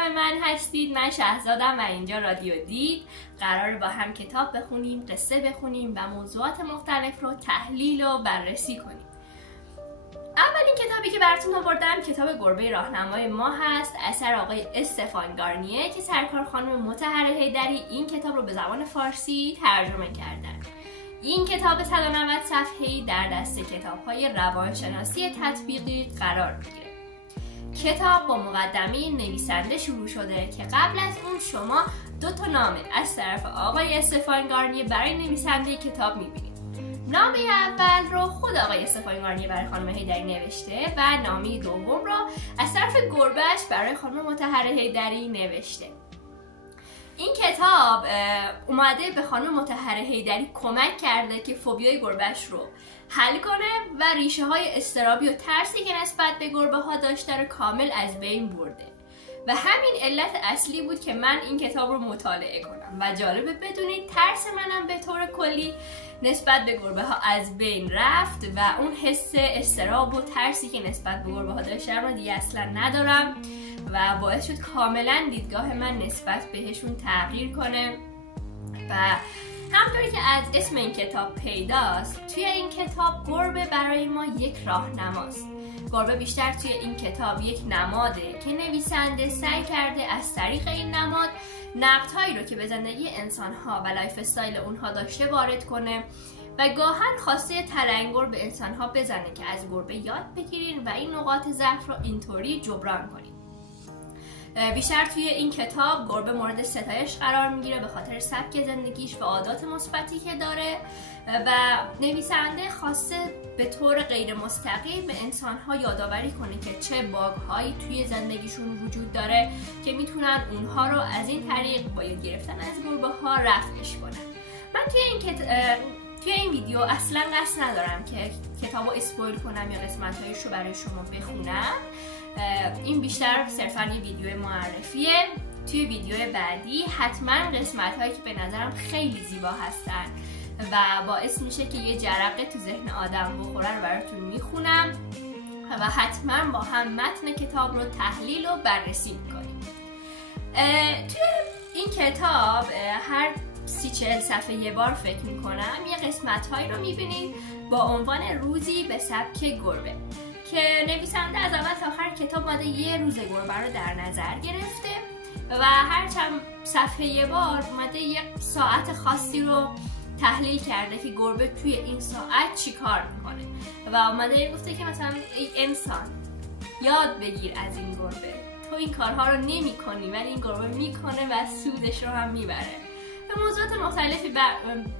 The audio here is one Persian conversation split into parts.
همراه من هستید. من شهزادم و اینجا رادیو دید. قراره با هم کتاب بخونیم، قصه بخونیم و موضوعات مختلف رو تحلیل و بررسی کنیم. اولین کتابی که براتون آوردم کتاب گربه راهنمای ما هست، اثر آقای استفان گارنیه که سرکار خانم مطهره حیدری این کتاب رو به زبان فارسی ترجمه کردن. این کتاب 190 صفحه‌ای در دسته کتاب‌های روانشناسی تطبیقی قرار می‌گیره. کتاب با مقدمه نویسنده شروع شده که قبل از اون شما 2 نامه از طرف آقای استفان گارنیه برای نویسنده کتاب می‌بینید. نامه اول رو خود آقای استفان گارنیه برای خانم حیدری نوشته و نامه دوم رو از طرف گربه‌اش برای خانم مطهره حیدری نوشته. این کتاب اومده به خانم مطهره حیدری کمک کرده که فوبیای گربه‌اش رو حل کنه و ریشه های اضطرابی و ترسی که نسبت به گربه ها داشته رو کامل از بین برده و همین علت اصلی بود که من این کتاب رو مطالعه کنم. و جالبه بدونید ترس منم به طور کلی نسبت به گربه ها از بین رفت و اون حس اضطراب و ترسی که نسبت به گربه ها داشتم رو دیگه اصلا ندارم و باعث شد کاملا دیدگاه من نسبت بهشون تغییر کنه. و همونطوری که از اسم این کتاب پیداست، توی این کتاب گربه برای ما یک راهنماست. گربه بیشتر توی این کتاب یک نماده که نویسنده سعی کرده از طریق این نماد نقدهایی رو که به زندگی انسان‌ها و لایف استایل اونها داشته وارد کنه و گاهن خواسته تلنگر به انسان‌ها بزنه که از گربه یاد بگیرین و این نقاط ضعف رو اینطوری جبران کنین. بیشتر توی این کتاب گربه مورد ستایش قرار میگیره به خاطر سبک زندگیش و عادات مثبتی که داره و نویسنده خواسته به طور غیر مستقیم به انسان‌ها یادآوری کنه که چه باگ‌هایی توی زندگیشون وجود داره که میتونن اونها رو از این طریق با یاد گرفتن از گربه‌ها رفعش کنن. من توی این ویدیو اصلا قصد ندارم که کتابو اسپویل کنم یا قسمت‌هایش رو برای شما بخونم. این بیشتر صرفاً یه ویدیو معرفیه. توی ویدیو بعدی حتما قسمت‌هایی که به نظرم خیلی زیبا هستن و باعث میشه که یه جرقه تو ذهن آدم بخوره رو براتون میخونم و حتما با هم متن کتاب رو تحلیل و بررسی میکنیم. توی این کتاب هر 30-40 صفحه یه بار فکر میکنم یه قسمت‌هایی رو میبینید با عنوان روزی به سبک گربه که نویسنده از اول تا آخر کتاب اومده یه روز گربه رو در نظر گرفته و هر چند صفحه یه بار اومده یه ساعت خاصی رو تحلیل کرده که گربه توی این ساعت چی کار میکنه و اومده گفته که مثلا ای انسان یاد بگیر از این گربه، تو این کارها رو نمی کنی ولی این گربه میکنه و سودش رو هم میبره. به موضوعات مختلفی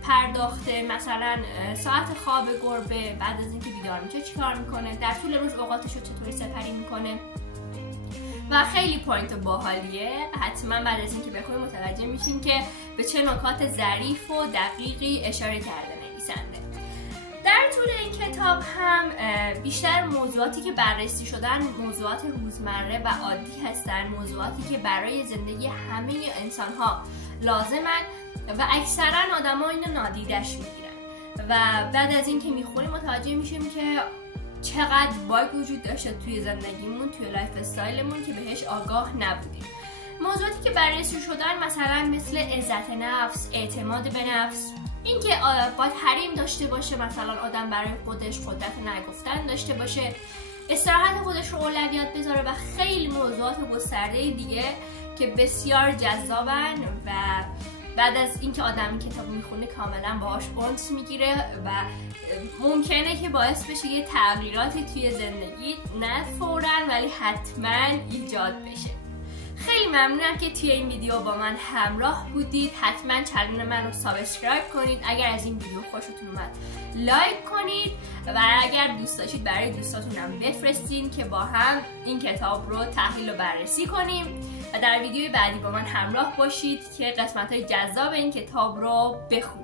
پرداخته، مثلا ساعت خواب گربه، بعد از اینکه بیدار میشه چی کار میکنه، در طول روز اوقاتش رو چطوری سپری میکنه و خیلی پوینت باحالیه. حتما بعد از اینکه بخونید متوجه میشین که به چه نکات ظریف و دقیقی اشاره کرده نویسنده. در طول این کتاب هم بیشتر موضوعاتی که بررسی شدن موضوعات روزمره و عادی هستن، موضوعاتی که برای زندگی همه انسان‌ها لازمن و اکثرا آدم‌ها اینو نادیدش میگیرن و بعد از اینکه میخونیم متوجه میشیم که چقدر باگ وجود داشته توی زندگیمون، توی لایف استایلمون که بهش آگاه نبودیم. موضوعاتی که بررسی شدن مثلا مثل عزت نفس، اعتماد به نفس، اینکه باید حریم داشته باشه، مثلا آدم برای خودش قدرت نگفتن داشته باشه، استراحت خودش رو اولویت بذاره و خیلی موضوعات گسترده دیگه که بسیار جذابن و بعد از اینکه آدم کتاب میخونه کاملا باهاش انس میگیره و ممکنه که باعث بشه یه تغییراتی توی زندگی نه فوراً ولی حتما ایجاد بشه. خیلی ممنونم که توی این ویدیو با من همراه بودید. حتما کانال من رو سابسکرایب کنید، اگر از این ویدیو خوشتون اومد لایک کنید و اگر دوست داشتید برای دوستاتونم بفرستین که با هم این کتاب رو تحلیل و بررسی کنیم و در ویدیوی بعدی با من همراه باشید که قسمت‌های جذاب این کتاب رو بخونید.